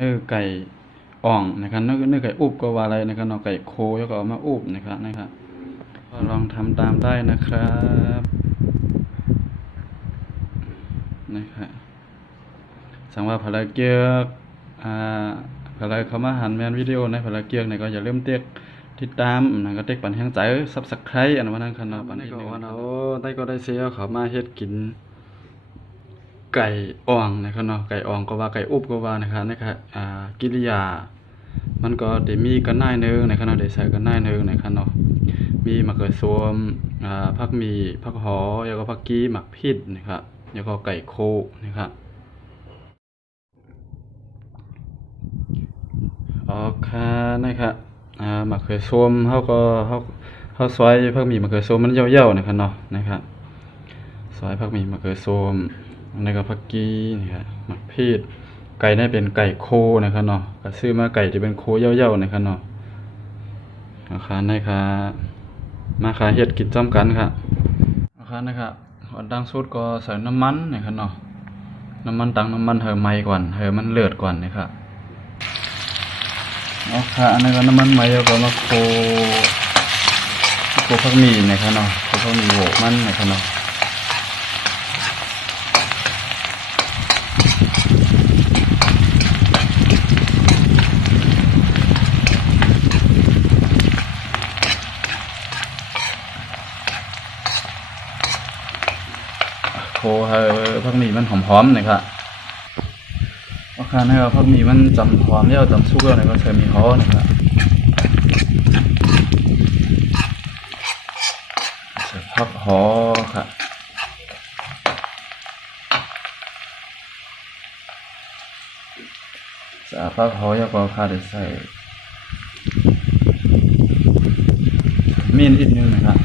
เนื้อไก่อ่องนะครับเนื้อไก่อุบก็ว่าอะไรนะครับเนาะไก่โคแล้วก็เอามาอุบนะครับก็ลองทำตามได้นะครับสังว่าภารกิจภารกิจเขามาหันแมนวิดีโอในภารกิจเนี่ยก็อย่าลืมเติ๊กติดตามนะก็เติ๊กปันแห้งใจSubscribeอันว่านั่นคันเนาะปันนี้ก็ว่าเนาะได้ก็ได้เสียเขามาเฮ็ดกินไก่อ่องนะครับเนาะไก่อ่องก็ว่าไก่อุบก็ว่านะครับกิริยามันก็ได้มีกันหน่ายนึงนะครับเนาะได้ใส่กันหน่ายนึงนะครับเนาะมีมะเขือส้มผักมีผักหอแล้วก็ผักกี้หมักพริกนะครับแล้วก็ไก่โคนะครับอ๋อค่ะนะครับมะเขือส้มเขาซอยผักมีมะเขือส้มมันยาวๆนะครับซอยผักมีมะเขือส้มแล้วก็ผักกี้นะครับหมักพริกไก่นี่เป็นไก่โคนะครับเนาะก็ซื้อมาไก่ที่เป็นโคยาวๆนะครับเนาะนะครับมาเฮ็ดกินจ้ำกันครับนะครับดังสุดก็ใส่น้ำมันนะครับเนาะน้ำมันตั้งน้ำมันเฮอไหม้ก่อนเฮอมันเลือดก่อนนะครับอันนี้ก็น้ำมันไหม้แล้วก็มาโคผักหมี่นะครับเนาะโคผักหมี่โหวมันนะครับเนาะโคผักหมี่มันหอมๆนะครับนะครับผักหมี่มันจำหอมแล้วจำสุกแล้วก็ใส่มีหอนะครับใส่ผักหอครับใส่ผักหอแล้วก็ข้าได้ใส่มีนอีกนึงนะครับ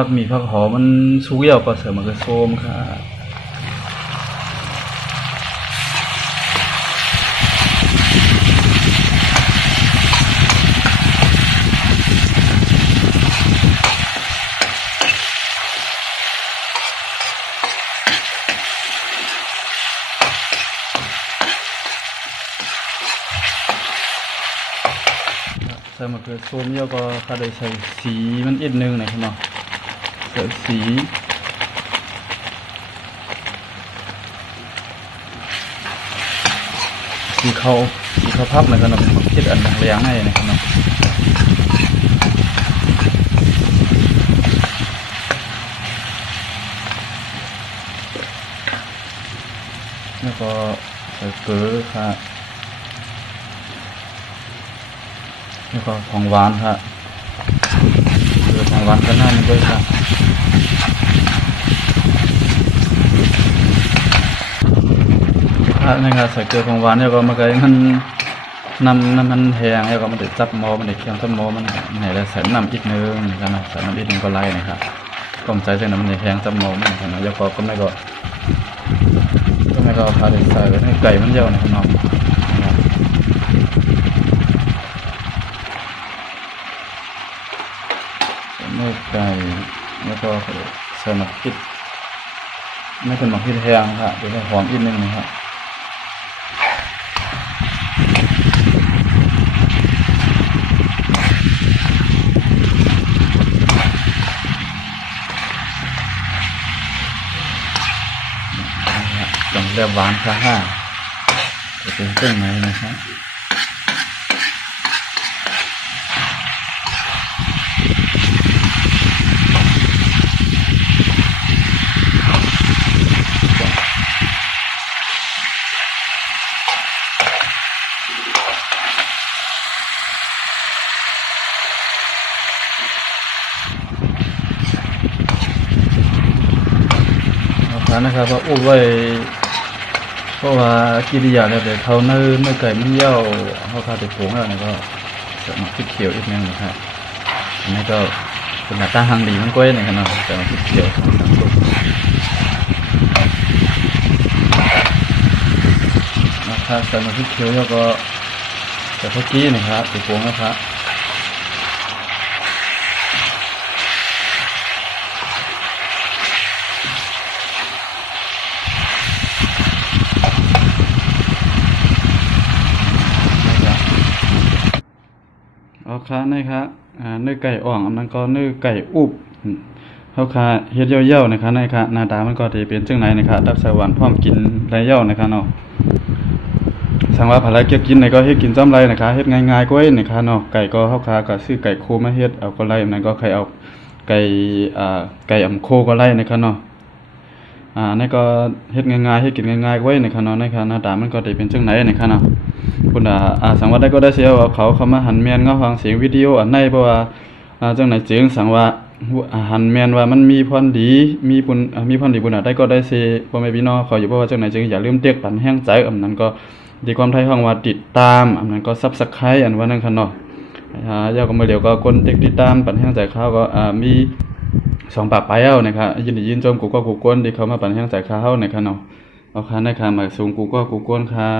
ผักหมี่ผักหอมมันสุกแล้วก็เสริมมะเขือส้มครับใส่มะเขือส้มแล้วก็ข้าได้ใส่สีมันอีกนึงนะครับเนาะใส่สีขาวพับนะครับเนาะเป็นผักชีอันเลี้ยงให้นะครับเนาะแล้วก็ใส่เกลือครับแล้วก็ของหวานครับของหวานก็น่ามันด้วยครับนะครับใส่เกลือของหวานแล้วก็มาไก่มันน้ำมันแห้งแล้วก็มันจะจับหม้อมันจะเคี่ยวจับหม้อมันไหนแล้วใส่น้ำอีกนึงนะครับใส่น้ำอีกนึงก็ไล่นะครับก้มใจใส่น้ำมันจะแห้งจับหม้อมันนะครับแล้วก็ไม่ก็พาเด็กใส่ไว้ให้ไก่มันเยอะนะครับเนื้อไก่แล้วก็ใส่หมักพริกไม่เป็นหมักพริกแห้งครับเดี๋ยวหอมอีกนึงนะครับต้องเรียบหวานค่ะจะเป็นเครื่องไหนนะครับนะครับว่าอุ้ยไว้เพราะว่ากิริยาแล้วแต่เขาเนื้อไก่มันเย่าเขาทาติดผงแล้วก็จะมาพริกเขียวอีกนึงนะครับอันนี้ก็เป็นหน้าตาหังดีมันก้อยนะครับเนาะจะมาพริกเขียว นะครับใส่มาพริกเขียวแล้วก็ใส่ข้าวกี้นะครับใส่ผงนะครับเอาค่ะนะครับเนื้อไก่อ่องอันนั้นก็เนื้อไก่อุบเฮาค่ะเฮ็ดเย่าๆนะครับนะครับหน้าตามันก็สิเป็นจังไดนะครับตักใส่หวานพร้อมกินหลายเย่านะครับเนาะสั่งว่าภารกิจกินนี่ก็เฮ็ดกินจ้ำไรนะครับเฮ็ดง่ายๆกว่านี้นะครับเนาะไก่ก็เฮาค่ะก็ซื้อไก่โคมาเฮ็ดเอาก็ไล่นั้นก็ใครเอาไก่ไก่อำโคก็ไล่นะครับเนาะนี่ก็เฮ็ดง่ายๆเฮ็ดกินง่ายๆกว่านี้นะครับเนาะนะครับหน้าตามันก็สิเป็นจังไดนะครับเนาะคุณสังว่าได้ก็ได้เสียว่าเขามาหันแม่นเงาฟังเสียงวิดีโออันไหนเพราะว่าจังไหนจึงสังว่าหันแม่นว่ามันมีพรดีมีบุญมีพรดีบุญได้ก็ได้เสียพ่อแม่พี่น้องเขาอยู่เพราะว่าจังไหนจึงอย่าลืมเตียกปันแห้งใจอันนั้นก็ดีความไทยห้องว่าติดตามอันนั้นก็ Subscribe อันว่านั่นคั่นเนาะยาวก็มาเดี๋ยวก็คนติดตามปันแห้งใจเขาก็มี2ปากไปเอานะครับยินดียินชมกูก็กูก้นที่เขามาปันแห้งใจเขานะครับเนาะเอาค่ะนะครับมาสูงกูก็กูก้นค่ะ